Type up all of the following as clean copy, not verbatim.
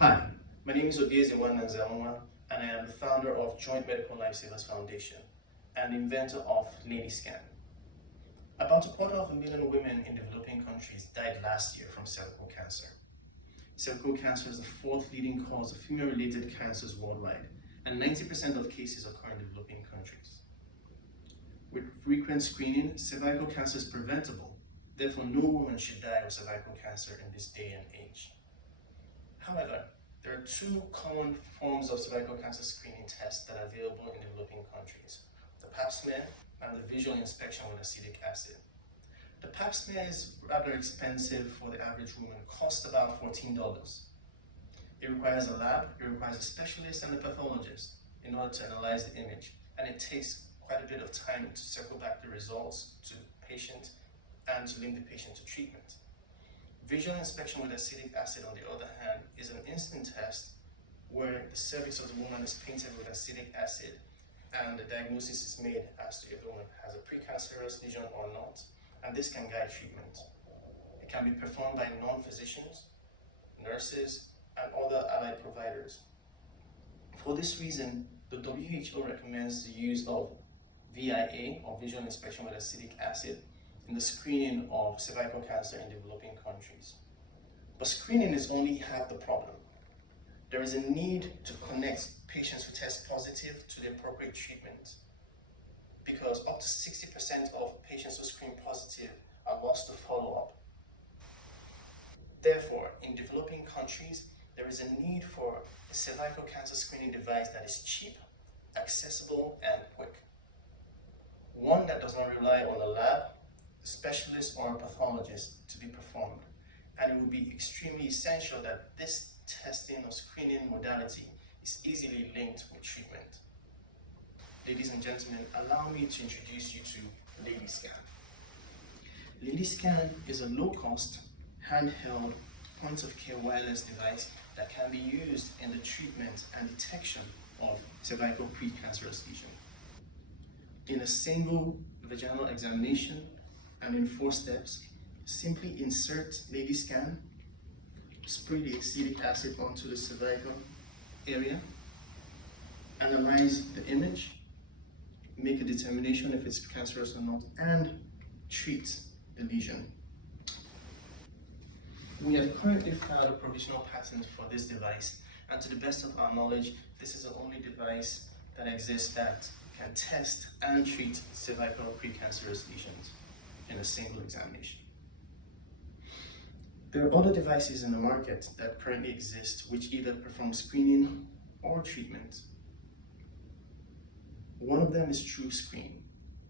Hi, my name is Obieze Nwanna Nzewunwa, and I am the founder of Joint Medical Lifesavers Foundation and inventor of Lediscan. About 250,000 women in developing countries died last year from cervical cancer. Cervical cancer is the fourth leading cause of female-related cancers worldwide, and 90% of cases occur in developing countries. With frequent screening, cervical cancer is preventable. Therefore, no woman should die of cervical cancer in this day and age. However, there are two common forms of cervical cancer screening tests that are available in developing countries: the pap smear and the visual inspection with acetic acid. The pap smear is rather expensive for the average woman. It costs about $14. It requires a lab, it requires a specialist and a pathologist in order to analyze the image, and it takes quite a bit of time to circle back the results to the patient and to link the patient to treatment. Visual inspection with acetic acid, on the other hand, is an instant test where the cervix of the woman is painted with acetic acid and the diagnosis is made as to if the woman has a precancerous lesion or not, and this can guide treatment. It can be performed by non-physicians, nurses, and other allied providers. For this reason, the WHO recommends the use of VIA, or visual inspection with acetic acid, in the screening of cervical cancer in developing countries. But screening is only half the problem. There is a need to connect patients who test positive to the appropriate treatment, because up to 60% of patients who screen positive are lost to follow-up. Therefore, in developing countries, there is a need for a cervical cancer screening device that is cheap, accessible, and quick. One that does not rely on a lab, specialist, or a pathologist to be performed. And it would be extremely essential that this testing or screening modality is easily linked with treatment. Ladies and gentlemen, allow me to introduce you to Lifesavers. Lédiscan is a low-cost, handheld, point-of-care wireless device that can be used in the treatment and detection of cervical precancerous lesion. In a single vaginal examination and in 4 steps, simply insert Lediscan, spray the acetic acid onto the cervical area, analyze the image, make a determination if it's cancerous or not, and treat the lesion. We have currently filed a provisional patent for this device, and to the best of our knowledge, this is the only device that exists that can test and treat cervical precancerous lesions in a single examination. There are other devices in the market that currently exist which either perform screening or treatment. One of them is TrueScreen.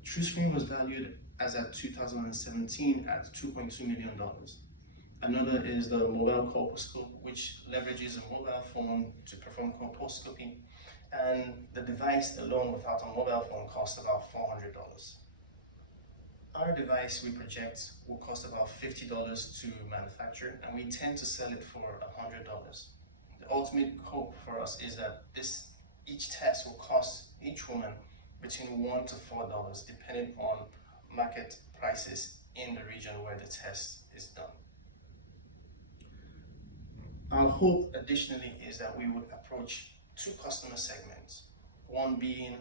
TrueScreen was valued as at 2017 at $2.2 million. Another is the mobile colposcope, which leverages a mobile phone to perform colposcopy, and the device alone without a mobile phone costs about $400. Our device, we project, will cost about $50 to manufacture, and we intend to sell it for $100. The ultimate hope for us is that each test will cost each woman between $1 to $4, depending on market prices in the region where the test is done. Our hope, additionally, is that we would approach 2 customer segments, one being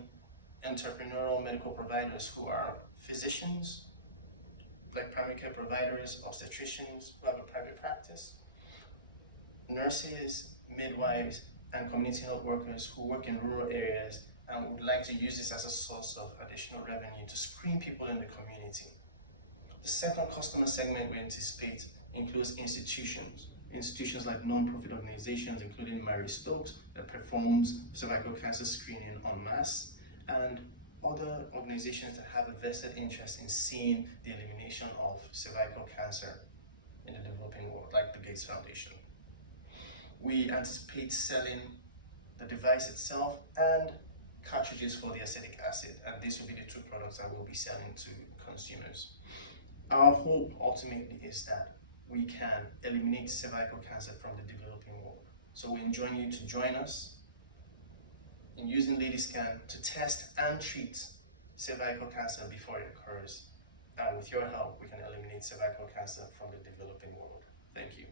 entrepreneurial medical providers who are physicians, like primary care providers, obstetricians who have a private practice, nurses, midwives, and community health workers who work in rural areas and would like to use this as a source of additional revenue to screen people in the community. The second customer segment we anticipate includes institutions like non-profit organizations, including Mary Stokes, that performs cervical cancer screening en masse, and other organizations that have a vested interest in seeing the elimination of cervical cancer in the developing world, like the Gates Foundation. We anticipate selling the device itself and cartridges for the acetic acid, and these will be the 2 products that we'll be selling to consumers. Our hope ultimately is that we can eliminate cervical cancer from the developing world. So we enjoin you to join us in using Lifesavers to test and treat cervical cancer before it occurs. And with your help, we can eliminate cervical cancer from the developing world. Thank you.